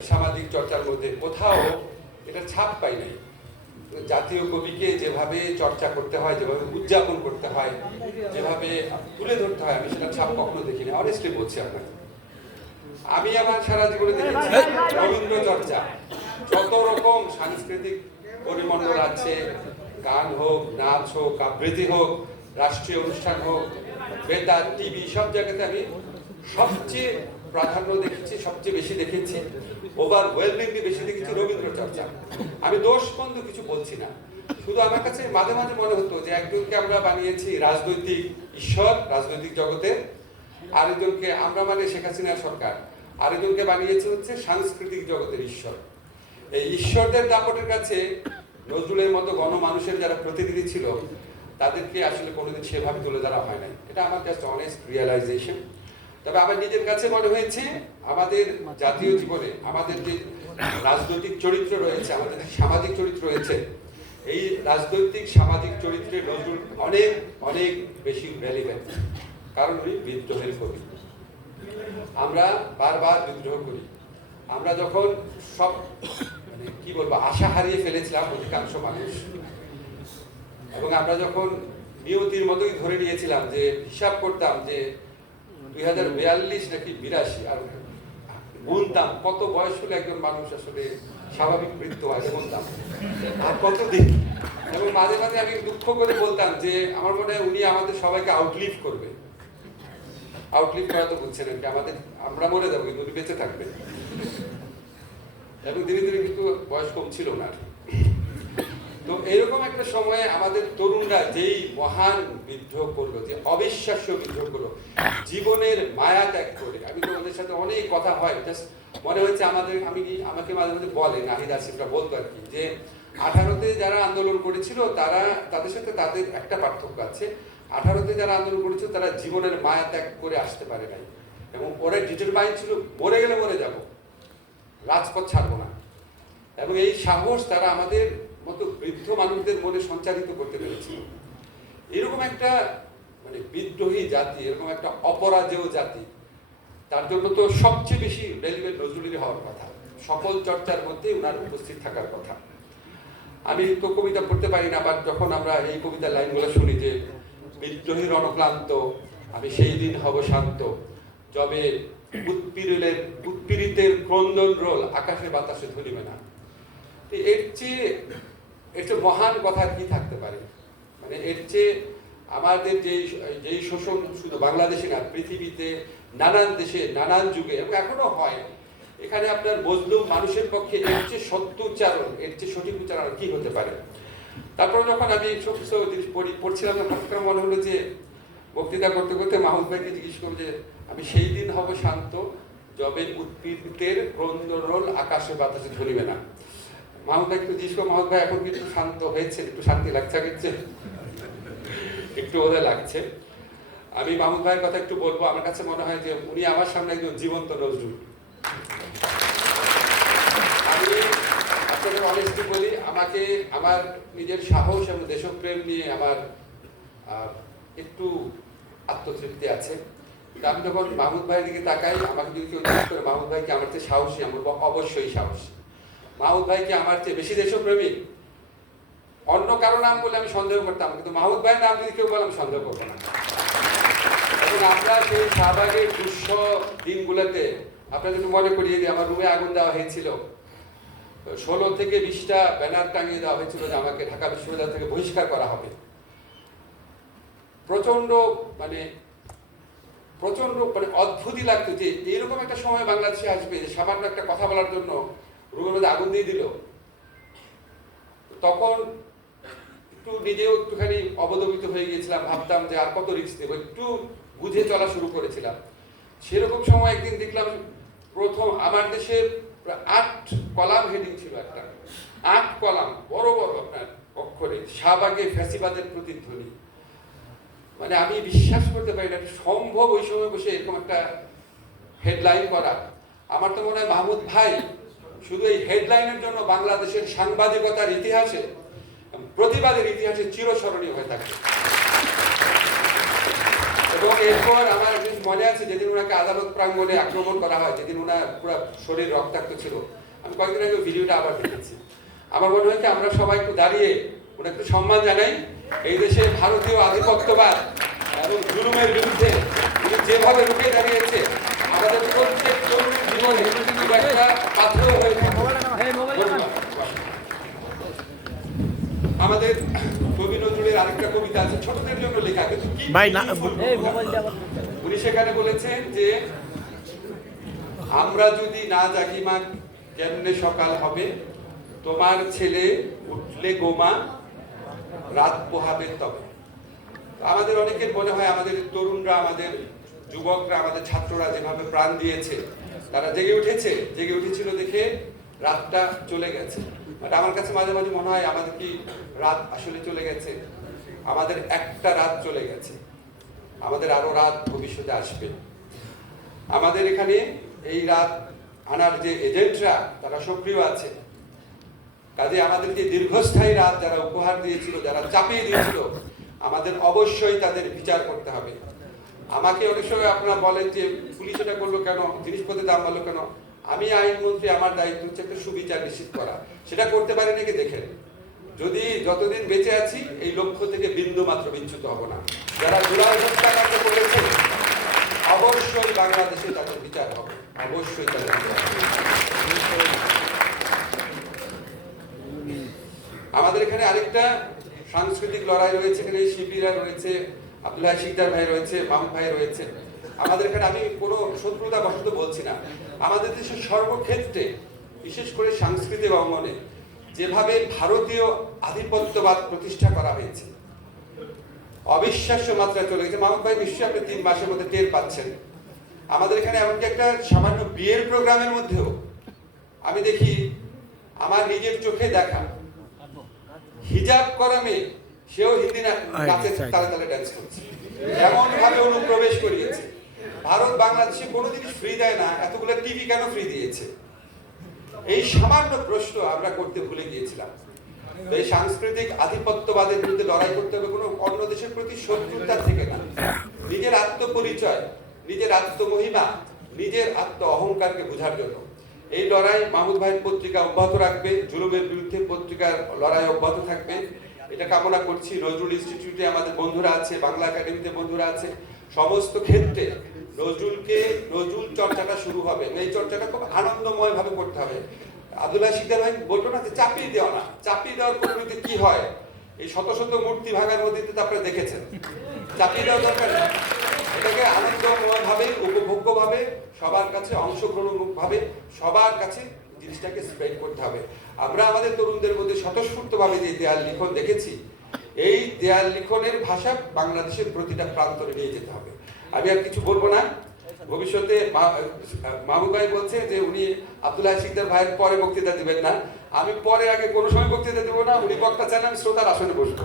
সামাজিক চর্চার মধ্যে কোথাও এটা ছাপ পাই নাই। জাতীয় কবিকে যেভাবে চর্চা করতে হয় যেভাবে উদযাপন করতে হয় যেভাবে তুলে ধরতে হয় আমি সেটা ছাপ কখনো দেখিনি। অনেস্টলি বলছি আপনাকে। আমি আমার সারা জীবনে দেখেছি রবীন্দ্র চর্চা। যত রকম সাংস্কৃতিক পরিমণ্ডল আছে গান হোক নাচ হোক আবৃত্তি হোক রাষ্ট্রীয় অনুষ্ঠান হোক বেতার টিভি সব জায়গাতে আমি সবচেয়ে প্রাধান্য দেখেছি সবচেয়ে বেশি দেখেছি। ওভারওয়েলমিংলি বেশি দেখেছি রবীন্দ্র চর্চা আমি দোষ বন্ধ কিছু বলছি না। শুধু আমার কাছে মাঝে মাঝে মনে হতো যে একজনকে আমরা বানিয়েছি রাজনৈতিক ঈশ্বর, রাজনৈতিক জগতে। আরেকজনকে আমরা মানে শেখ হাসিনা সরকার। আরেকজনকে বানিয়েছে হচ্ছে সাংস্কৃতিক জগতের ঈশ্বর। এই ঈশ্বরদের দাপটের কাছে নজরুলের মতো গণমানুষের যারা প্রতিনিধি ছিল, তাদেরকে আসলে কোনোদিন সেভাবে তুলে ধরা হয় নাই। এটা আমার জাস্ট অনেস্ট রিয়েলাইজেশন তবে আমার নিজের কাছে মনে হয়েছে আমাদের জাতীয় জীবনে আমাদের যে রাজনৈতিক চরিত্র রয়েছে, আমাদের সামাজিক চরিত্র রয়েছে, এই রাজনৈতিক সামাজিক চরিত্রে নজরুল অনেক অনেক বেশি রেলিভেন্ট কারণ উনি বিদ্রোহের কবি। আমরা বারবার বিদ্রোহ করি। আমরা যখন সব মানে কি বলব, আশা হারিয়ে ফেলেছিলাম অধিকাংশ মানুষ। এবং আমরা যখন নিয়তির মতোই ধরে নিয়েছিলাম যে হিসাব করতাম যে দুই হাজার বিয়াল্লিশ নাকি বিরাশি, আর গুনতাম। কত বয়স হলে একজন মানুষ আসলে স্বাভাবিক মৃত্যু হয় গুনতাম। আর কত দিন এবং মাঝে মাঝে আমি দুঃখ করে বলতাম যে, আমার মনে হয় উনি আমাদের সবাইকে আউটলিভ করবে। আউটলিভ করা তো বুঝছেন নাকি আমাদের, আমরা মরে যাব, কিন্তু উনি বেঁচে থাকবে। এবং ধীরে ধীরে কিন্তু বয়স কম ছিল না তো এরকম একটা সময়ে আমাদের তরুণরা যেই মহান বিদ্রোহ করল, যে অবিশ্বাস্য বিদ্রোহ করল, জীবনের মায়া ত্যাগ করে, আমি তো ওদের সাথে অনেক কথা হয় জাস্ট মনে হচ্ছে আমাদের, আমি আমাকে মাঝে মাঝে বলে, নাহিদ আসিফরা বলতো আর কি, যে আঠারোতে যারা আন্দোলন করেছিল, তারা, তাদের সাথে তাদের একটা পার্থক্য আছে, আঠারোতে যারা আন্দোলন করেছিল, তারা জীবনের মায়া ত্যাগ করে আসতে পারে নাই, এবং ওরা ডিটারমাইন ছিল, মরে গেলে মরে যাব, রাজপথ ছাড়বো না, এবং এই সাহস তারা আমাদের মতো বৃদ্ধ মানুষদের মনে সঞ্চারিত করতে পেরেছিল। এরকম একটা মানে বিদ্রোহী জাতি, এরকম একটা অপরাজেয় জাতি, তার জন্য তো সবচেয়ে বেশি রেলিভেন্ট নজরুলের হওয়ার কথা। সকল চর্চার মধ্যে ওনার উপস্থিত থাকার কথা। আমি তো কবিতা পড়তে পারি না বাট যখন আমরা এই কবিতার লাইনগুলো শুনি যে বিদ্রোহীর অনক্লান্ত আমি সেই দিন হব শান্ত, যবে উৎপীড়িলের উৎপীড়িতের ক্রন্দন রোল আকাশে বাতাসে ধরিবে না। এর চেয়ে চেয়ে মহান কথা কি থাকতে পারে? মানে এর চেয়ে আমাদের যেই যেই শোষণ শুধু বাংলাদেশে না, পৃথিবীতে নানান দেশে, নানান যুগে, এবং এখনও হয়। এখানে আপনার মজলুম মানুষের পক্ষে এর চেয়ে সত্য উচ্চারণ, এর চেয়ে সঠিক উচ্চারণ কি হতে পারে? তারপরে যখন আমি পড়ছিলাম মনে হলো যে, বক্তৃতা করতে করতে মাহুদ ভাইকে জিজ্ঞেস করব যে, আমি সেই দিন হব শান্ত যবে উদ্ভিদের ক্রন্দরোল আকাশে বাতাসে ধরিবে না। ভাই একটু জিজ্ঞেস করব ভাই এখন কি একটু শান্ত হয়েছে, একটু শান্তি লাগছে আগের একটু ওদের লাগছে। আমি মাহমুদ ভাইয়ের কথা একটু বলব, আমার কাছে মনে হয় যে উনি আমার সামনে একজন জীবন্ত নজরুল। আমি আপনাদের অনেস্টি বলি, আমাকে আমার নিজের সাহস এবং দেশপ্রেম নিয়ে আমার একটু আত্মতৃপ্তি আছে। কিন্তু আমি যখন মাহমুদ ভাইয়ের দিকে তাকাই, আমাকে যদি কেউ করে মাহমুদ ভাইকে আমার চেয়ে সাহসী? আমার অবশ্যই সাহসী। মাহমুদ ভাইকে আমার চেয়ে বেশি দেশপ্রেমিক অন্য কারও নাম বলে আমি সন্দেহ করতাম, কিন্তু মাহমুদ ভাইয়ের নাম যদি কেউ বলে, আমি সন্দেহ করব না। এবং আমরা সেই শাহবাগের দুঃস দিনগুলোতে আপনাদের একটু মনে করিয়ে দিই, আমার রুমে আগুন দেওয়া হয়েছিল। ষোলো থেকে বিশটা ব্যানার টাঙিয়ে দেওয়া হয়েছিল যে আমাকে ঢাকা বিশ্ববিদ্যালয় থেকে বহিষ্কার করা হবে। প্রচণ্ড মানে প্রচণ্ড মানে অদ্ভুতই লাগতো যে এরকম একটা সময় বাংলাদেশে আসবে, যে সামান্য একটা কথা বলার জন্য রুমের মধ্যে আগুন দিয়ে দিল। তখন একটু নিজেও একটুখানি অবদমিত হয়ে গিয়েছিলাম, ভাবতাম যে আর কত রিস্ক নেব একটু বুঝে চলা শুরু করেছিলাম। সেরকম সময় একদিন দেখলাম প্রথম আমার দেশে আট কলাম হেডিং ছিল একটা। আট কলাম, বড় বড় আপনার অক্ষরে, শাহবাগে ফ্যাসিবাদের প্রতিধ্বনি। মানে আমি বিশ্বাস করতে পারি না সম্ভব ওই সময় বসে এরকম একটা হেডলাইন করা। আমার তো মনে হয় মাহমুদ ভাই শুধু এই হেডলাইনের জন্য বাংলাদেশের সাংবাদিকতার ইতিহাসে প্রতিবাদের ইতিহাসে চিরস্মরণীয় হয়ে থাকে এবং এরপর আমার মনে আছে, যেদিন ওনাকে আদালত প্রাঙ্গণে আক্রমণ করা হয়, যেদিন ওনার পুরো শরীর রক্তাক্ত ছিল, আমি কয়েকদিন আগে ভিডিওটা আবার দেখেছি। আমার মনে হয় কি, আমরা সবাই একটু দাঁড়িয়ে ওনাকে সম্মান জানাই। এই দেশে ভারতীয় আধিপত্যবাদ এবং জুলুমের বিরুদ্ধে যেভাবে রুখে দাঁড়িয়েছে, আমাদের প্রত্যেক তরুণের জীবনে একটা পাথর হয়ে থাকে ধন্যবাদ। আমাদের কবি নজরুলের আরেকটা কবিতা আছে। ছোটদের জন্য লেখা কিন্তু কি ভাই, না- উনি সেখানে বলেছেন যে আমরা যদি না জাগি মা কেমনে সকাল হবে? তোমার ছেলে উঠলে গোমা রাত পোহাবে তবে। আমাদের অনেকের মনে হয় আমাদের তরুণরা আমাদের যুবকরা আমাদের ছাত্ররা যেভাবে প্রাণ দিয়েছে তারা জেগে উঠেছে জেগে উঠেছিল দেখে রাতটা চলে গেছে। বাট আমার কাছে মাঝে মাঝে মনে হয় আমাদের কি রাত আসলে চলে গেছে? আমাদের একটা রাত চলে গেছে। আমাদের আরও রাত ভবিষ্যতে আসবে। আমাদের এখানে এই রাত আনার যে এজেন্টরা, তারা সক্রিয় আছে। কাজে আমাদের যে দীর্ঘস্থায়ী রাত যারা উপহার দিয়েছিল, যারা চাপিয়ে দিয়েছিল, আমাদের অবশ্যই তাদের বিচার করতে হবে। আমাকে অনেক সময় আপনারা বলেন যে, পুলিশ এটা করল কেন? জিনিসপত্রের দাম বাড়লো কেন? আমি আইনমন্ত্রী, আমার দায়িত্ব হচ্ছে একটা সুবিচার নিশ্চিত করা। সেটা করতে পারি নাকি দেখেন। যদি যতদিন বেঁচে আছি, এই লক্ষ্য থেকে বিন্দু মাত্র বিচ্যুত হব না। যারা জুলাই হত্যাকাণ্ড করেছে, অবশ্যই বাংলাদেশে তাদের বিচার হবে। অবশ্যই তাদের আমাদের এখানে আরেকটা সাংস্কৃতিক লড়াই রয়েছে, এখানে শিবিরা রয়েছে, আব্দুল্লাহ শিকদার ভাই রয়েছে, মামুন ভাই রয়েছে। আমাদের এখানে আমি কোনো শত্রুতা বশত বলছি না। আমাদের দেশের সর্বক্ষেত্রে, বিশেষ করে সাংস্কৃতিক অঙ্গনে যেভাবে ভারতীয় আধিপত্যবাদ প্রতিষ্ঠা করা হয়েছে অবিশ্বাস্য মাত্রায় চলে গেছে। মামুন ভাই নিশ্চয়ই আপনি তিন মাসের মধ্যে টের পাচ্ছেন। আমাদের এখানে এমনকি একটা সামান্য বিয়ের প্রোগ্রামের মধ্যেও আমি দেখি আমার নিজের চোখে দেখা হিজাব করা মেয়ে সেও হিন্দি নাচে তালে তালে ড্যান্স করছে। এমন ভাবে অনুপ্রবেশ করিয়েছে। ভারত বাংলাদেশে কোনো জিনিস ফ্রি দেয় না। এতগুলো টিভি কেন ফ্রি দিয়েছে? এই সামান্য প্রশ্ন আমরা করতে ভুলে গিয়েছিলাম। এই সাংস্কৃতিক আধিপত্যবাদের বিরুদ্ধে লড়াই করতে হবে, কোনো অন্য দেশের প্রতি শত্রুতা থেকে না। নিজের আত্মপরিচয়, নিজের আত্মমহিমা, নিজের আত্ম অহংকারকে বোঝার জন্য। এই লড়াই মাহমুদ ভাইয়ের পত্রিকা অব্যাহত রাখবে, জুলুমের বিরুদ্ধে পত্রিকার লড়াই অব্যাহত থাকবে। এটা কামনা করছি। নজরুল ইনস্টিটিউটে আমাদের বন্ধুরা আছে, বাংলা একাডেমিতে বন্ধুরা আছে। সমস্ত ক্ষেত্রে নজরুলকে, নজরুল চর্চাটা শুরু হবে এই চর্চাটা খুব আনন্দময় ভাবে করতে হবে। আব্দুল্লাহ শিকদার ভাই বলতো না যে চাপিয়ে দেওয়া না। চাপিয়ে দেওয়ার পরিণতি কি হয়? এই শত শত মূর্তি ভাঙার মধ্যে তো আপনারা দেখেছেন। চাপিয়ে দেওয়া দরকার নেই। এটাকে আনন্দময় ভাবে উপভোগ্য ভাবে সবার কাছে অংশগ্রহণ ভাবে সবার কাছে জিনিসটাকে স্প্রেড করতে হবে। আমরা আমাদের তরুণদের মধ্যে স্বতঃস্ফূর্তভাবে যে দেয়াল লিখন দেখেছি, এই দেয়াল লিখনের ভাষা বাংলাদেশের প্রতিটা প্রান্তরে নিয়ে যেতে হবে। আমি আর কিছু বলব না। ভবিষ্যতে মামু ভাই বলছে যে উনি আব্দুল্লাহ শিকদার ভাইয়ের পরে বক্তৃতা দেবেন না। আমি পরে আগে কোনো সময় বক্তৃতা দেবো না, উনি বক্তা চান, আমি শ্রোতার আসনে বসবো।